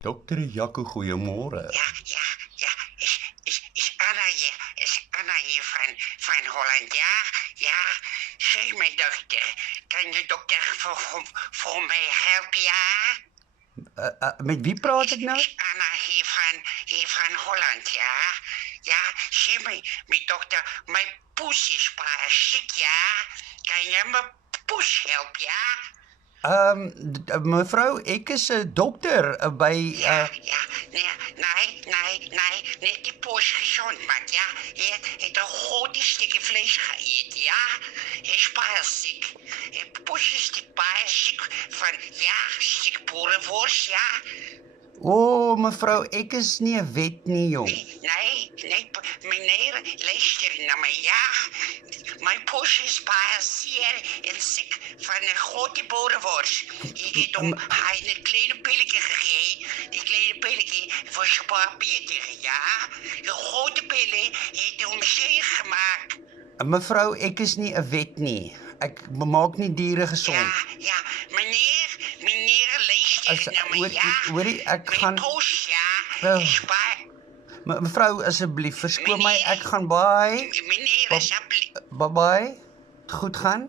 Dokter Jaco, goeiemôre. Ja, is Anna hier, van Holland, ja, zeg mijn dochter, kan de dokter voor mij helpen, ja? Met wie praat ek nou? Is Anna hier van Holland, ja, zeg mijn dokter, mijn poes is baie ziek, ja, kan je mijn poes helpen, ja? Mevrou, ek is 'n dokter by Nee, net die poes gezond, man, ja. Hij heeft een grote stukje vlees gegeten, ja. Hij is baie ziek. En poes is die baie ziek van, stuk boerenworst, ja. mevrou, ek is nie 'n wet nie, jong. Nee, meneer, luister naar mij, ja. Mijn poes is baie zeer en ziek van een grote boerenworst. Ik heb hem een kleine pilletje gegeven. Die kleine pilletje voor zijn paar beter, ja. De grote pillen heeft hem zeer gemaakt. Mevrou, ek is nie 'n wet nie. Ek maak nie diere gesond. Ja, meneer, luister naar mij, ja. Hoorie, ek gaan Mijn poes, Wel. is baie... Mevrou, asseblief, verskoon my, ek gaan bye. Meneer, alsjeblieft. Bye. Goed gaan.